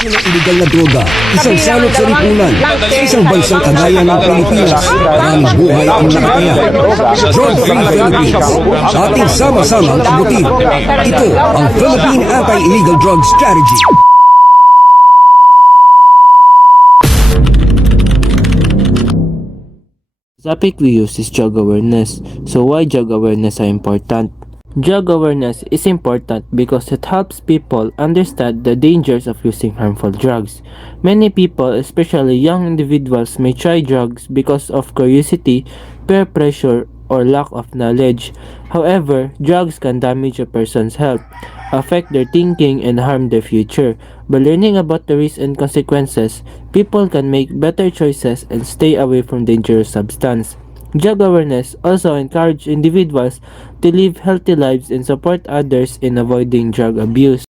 presyo ng iligal na droga, isang salot sa lipunan sa isang bansang kagaya ng Pilipinas. Ang buhay ang nakataya. Drug-free Philippines. Ating sama-samang abutin. Ito ang Philippine Anti-Illegal Drug Strategy. The topic we use is drug awareness. So why drug awareness are important? Drug awareness is important because it helps people understand the dangers of using harmful drugs. Many people, especially young individuals, may try drugs because of curiosity, peer pressure, or lack of knowledge. However, drugs can damage a person's health, affect their thinking, and harm their future. By learning about the risks and consequences, people can make better choices and stay away from dangerous substances. Drug awareness also encourages individuals to live healthy lives and support others in avoiding drug abuse.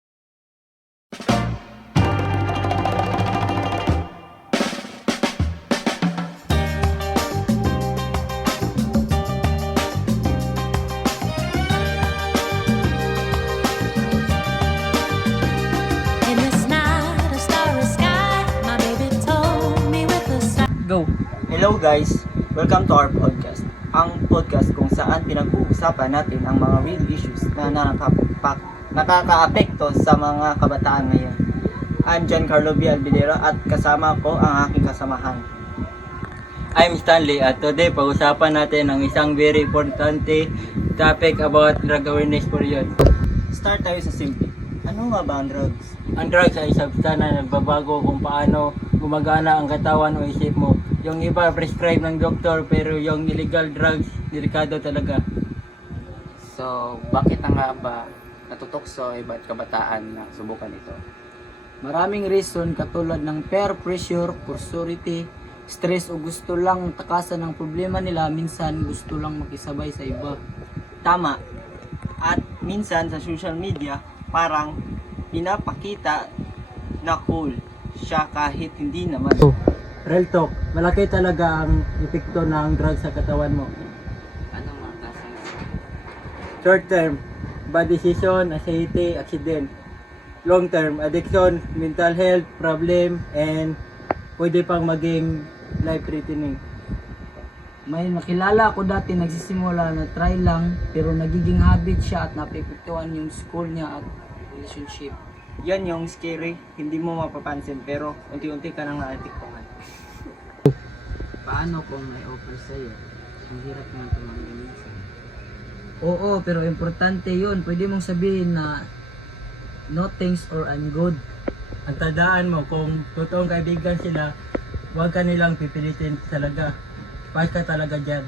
In this night, a starry sky, my baby told me with a sigh. Go! Hello guys! Welcome to our podcast. Ang podcast kung saan pinag-uusapan natin ang mga real issues na nakaka-apekto sa mga kabataan ngayon. I'm Giancarlo B. Albidero at kasama ko ang aking kasamahan. I'm Stanley at today pag-usapan natin ang isang very importante topic about drug awareness for youth. Start tayo sa simple. Ano nga ba ang drugs? Ang drugs ay substance na nagbabago kung paano gumagana ang katawan o isip mo. Yung iba prescribe ng doktor pero yung illegal drugs, delikado talaga. So, bakit nga ba natutokso iba't kabataan na subukan ito? Maraming reason katulad ng peer pressure, curiosity, stress o gusto lang takasan ng problema nila, minsan gusto lang makisabay sa iba. Tama. At minsan sa social media, parang pinapakita na cool siya kahit hindi naman. Real talk, malaki talaga ang epekto ng drugs sa katawan mo. Anong mga klaseng Short term, bad decision, anxiety, accident. Long term, addiction, mental health problem, and pwede pang maging life-threatening. May nakilala ako dati nagsisimula na try lang pero nagiging habit siya at napepektuhan yung school niya at relationship. Yan yung scary, hindi mo mapapansin pero unti-unti ka nang naatiktuhan. Paano kung may offer sa'yo? Ang hirap naman tumanggi minsan. Oo, pero importante yun. Pwede mong sabihin na no thanks or I'm good. Ang tandaan mo, kung totoong kaibigan sila, huwag ka nilang pipilitin talaga. Pass ka talaga dyan.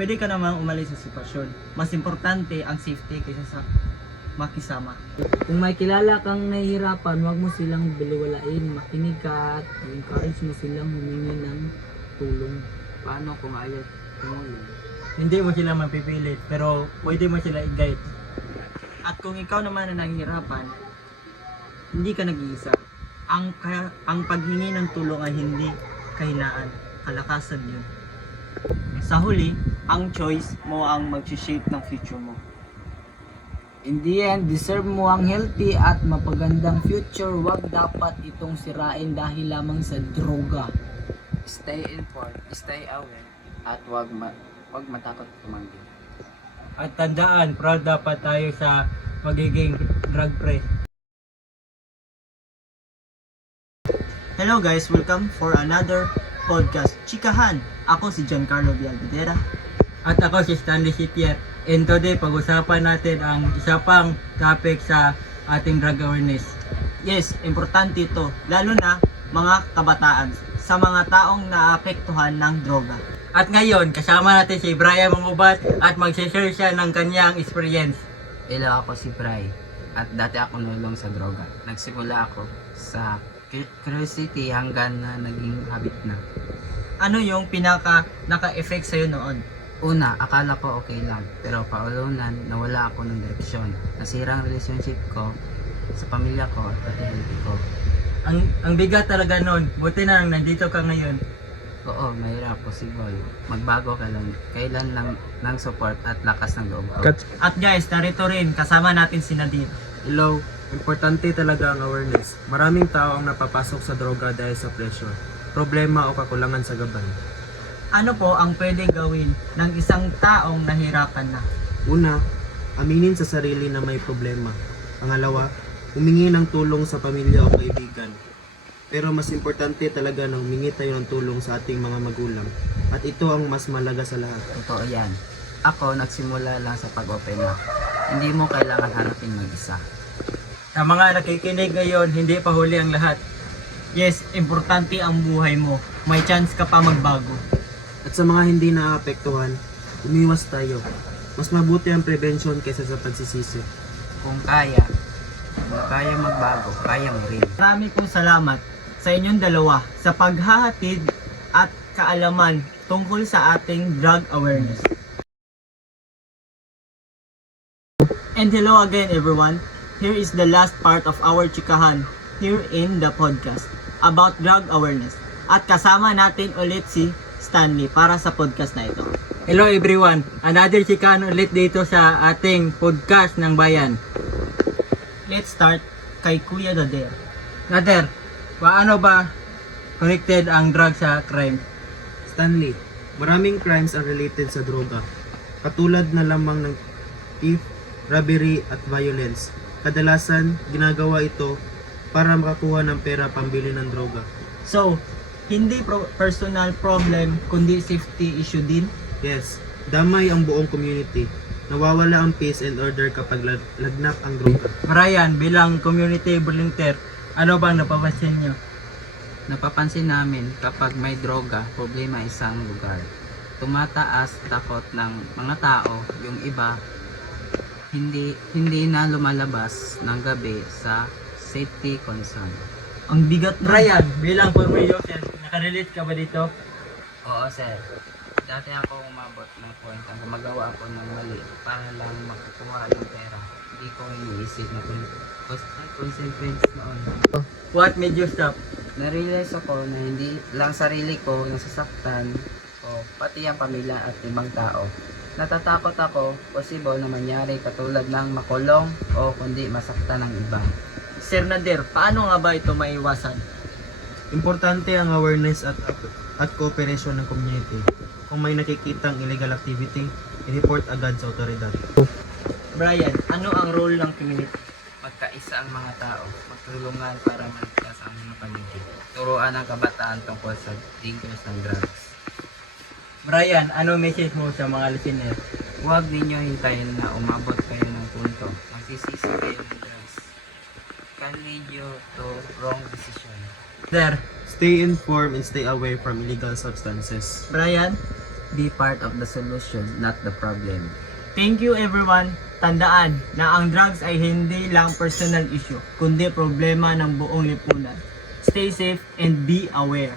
Pwede ka namang umalis sa sitwasyon. Mas importante ang safety kaysa sa makisama. Kung may kilala kang nahihirapan, huwag mo silang baliwalain. Makinig ka at encourage mo silang humingi ng tulong. Paano kung ayaw tumulong? Hindi mo sila mapipilit, pero pwede mo sila i-guide. At kung ikaw naman na nahihirapan, hindi ka nag-iisa. Ang paghingi ng tulong ay hindi kahinaan, kalakasan yun. Sa huli, ang choice mo ang mag-shape ng future mo. In the end, deserve mo ang healthy at mapagandang future. Huwag dapat itong sirain dahil lamang sa droga. Stay informed, stay aware, at wag matakot tumanggi. At tandaan, proud dapat tayo sa magiging drug-free. Hello guys, welcome for another podcast. Chikahan! Ako si Giancarlo Bialbidera. At ako si Stanley Sitier. And today, pag-usapan natin ang isa pang topic sa ating drug awareness. Yes, importante ito, lalo na mga kabataan, sa mga taong naapektuhan ng droga. At ngayon, kasama natin si Brian Mangubat at mag-share siya ng kanyang experience. Hello, ako si Bry. At dati ako nulong sa droga. Nagsimula ako sa curiosity hanggang na naging habit na. Ano yung naka-effect sa'yo noon? Una, akala ko okay lang, pero paulunan, nawala ako ng direksyon. Nasira ang relationship ko sa pamilya ko at pati health ko. Ang bigat talaga nun. Buti na lang nandito ka ngayon. Oo, mahirap, possible. Magbago kailan lang ng support at lakas ng loob ko. At guys, narito rin, kasama natin si Nadine. Hello, Importante talaga ang awareness. Maraming tao ang napapasok sa droga dahil sa pressure, problema o kakulangan sa gabay. Ano po ang pwede gawin ng isang taong nahirapan na? Una, aminin sa sarili na may problema. Pangalawa, humingi ng tulong sa pamilya o kaibigan. Pero mas importante talaga na humingi tayo ng tulong sa ating mga magulang. At ito ang mas malaga sa lahat. Totoo yan. Ako nagsimula lang sa pag-open up. Hindi mo kailangan harapin mag-isa. Sa mga nakikinig ngayon, hindi pa huli ang lahat. Yes, importante ang buhay mo. May chance ka pa magbago. At sa mga hindi naapektuhan, umiwas tayo. Mas mabuti ang prevention kaysa sa pagsisisi. Kung kaya magbago, kaya mo rin. Marami pong salamat sa inyong dalawa sa paghahatid at kaalaman tungkol sa ating drug awareness. And hello again everyone. Here is the last part of our chikahan here in the podcast about drug awareness. At kasama natin ulit si Stanley para sa podcast na ito. Hello everyone. Another chikahan ulit dito sa ating podcast ng bayan. Let's start kay Kuya Nader. Nader, paano ba connected ang drug sa crime? Stanley, maraming crimes ang related sa droga. Katulad na lamang ng thief, robbery at violence. Kadalasan, ginagawa ito para makakuha ng pera pambili ng droga. So, hindi personal problem kundi safety issue din. Yes, damay ang buong community. Nawawala ang peace and order kapag lagnat ang droga. Brian, bilang community volunteer, ano bang napapansin nyo? Napapansin namin kapag may droga, problema isang lugar. Tumataas takot ng mga tao, yung iba hindi na lumalabas ng gabi sa safety concern. Ang bigat na. Brian, bilang former user, nakarelate ka ba dito? Oo sir, dati ako umabot ng point ang gumagawa ako ng mali para lang makukuha yung pera. Hindi ko iniisip na consequence noon. What made you stop? Narealize ako na hindi lang sarili ko nasasaktan ko, pati ang pamilya at ibang tao. Natatakot ako, possible na mangyari katulad ng makulong o kundi masaktan ng iba. Sir Nader, paano nga ba ito maiwasan? Importante ang awareness at cooperation ng community. Kung may nakikitang illegal activity, i-report agad sa otoridad. Brian, ano ang role ng community? Magkaisa ang mga tao, magtulungan para maligtas ang mga paligid. Turuan ang kabataan tungkol sa dangers ng drugs. Brian, ano message mo sa mga listener? Huwag ninyo hintayin na umabot kayo ng punto. Magsisisi kayo ng drugs. Can lead you to wrong decision. Sir, Stay informed and stay away from illegal substances. Brian, Be part of the solution, not the problem. thank you everyone. Tandaan na ang drugs ay hindi lang personal issue, kundi problema ng buong lipunan. Stay safe and be aware.